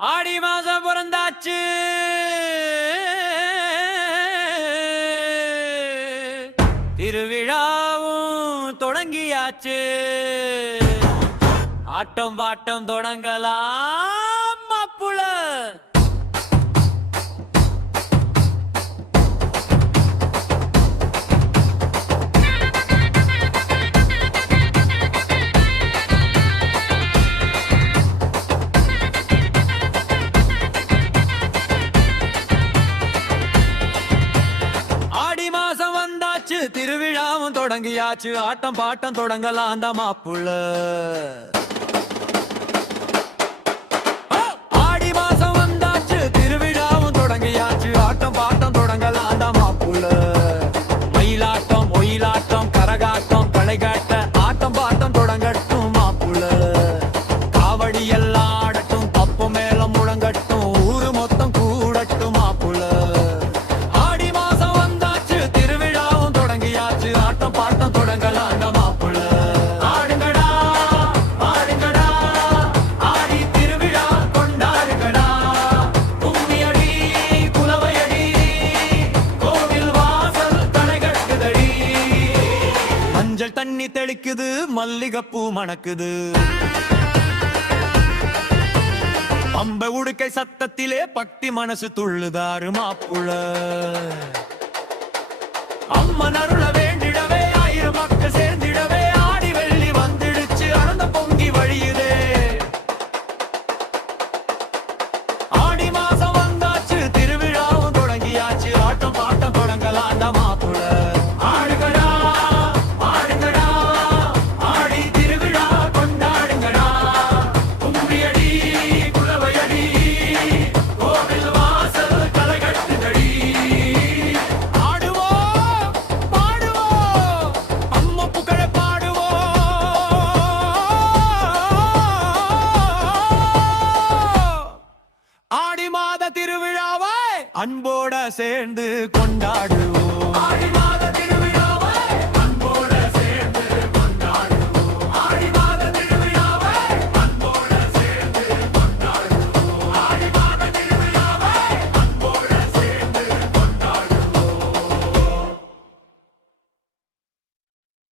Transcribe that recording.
ஆடி மாசம் பிறந்தாச்சு, திருவிழாவும் தொடங்கியாச்சு. ஆட்டம் பாட்டம் தொடங்கலாம் மாப்புள. ஆடி மாசம் வந்தாச்சு, திருவிழாவும் தொடங்கியாச்சு. ஆட்டம் பாட்டம் தொடங்கலாம் அந்த மாப்புள்ள. ஆடி மாசம் வந்தாச்சு, திருவிழாவும் தொடங்கியாச்சு. ஆட்டம் பாட்டம் தொடங்கலாம் அந்த மாப்புள்ள. மயிலாட்டம் ஒயிலாட்டம் கரகாட்டம் களைகாட்ட ஆட்டம் பாட்டம் தொடங்கட்டும் மாப்புள்ள. காவடி எல்லாம் ஆடட்டும், தப்பு மேலம் முழங்கட்டும், ஊரு மொத்தம் கூடட்டும் மாப்புள்ள. ஆடி மாசம் வந்தாச்சு, திருவிழாவும் தொடங்கியாச்சு. ஆட்டம் பாட்டம் தொடங்கலாம் அந்த மாப்புள்ள. ஆடுங்கடா பாடுங்கடா, ஆடி திருவிழா கொண்டாடுங்கடா. கும்மியடி குலவையடி, கோவில் வாசல் களை கட்டுதடி. மஞ்சள் தண்ணி தெளிக்குது, மல்லிகைப்பூ மணக்குது. பம்பை உடுக்கை சத்தத்திலே பக்தி மனசு துள்ளுதாரு மாப்புள. அம்மன் அருள வேண்டிடவே ஆயிரம் மக்கள் சேர்ந்திடவே ஆடி வெள்ளி வந்துடுச்சு, அனந்த பொங்கி வழியுதே. ஆடி மாசம் வந்தாச்சு, திருவிழாவும் தொடங்கியாச்சு. ஆட்டம் பாட்டம் தொடங்கலாம் அந்த மாப்புள. ஆடுங்கடா பாடுங்கடா, ஆடி திருவிழா கொண்டாடுங்கடா. கும்மியடி குலவையடி, கோவில் வாசல் களை கட்டுதடி. ஆடுவோம் பாடுவோம், அம்மா புகழ பாடுவோம். ஆடி மாத திருவிழாவை அன்போட சேர்ந்து கொண்டாடுவோம். ஆடி மாத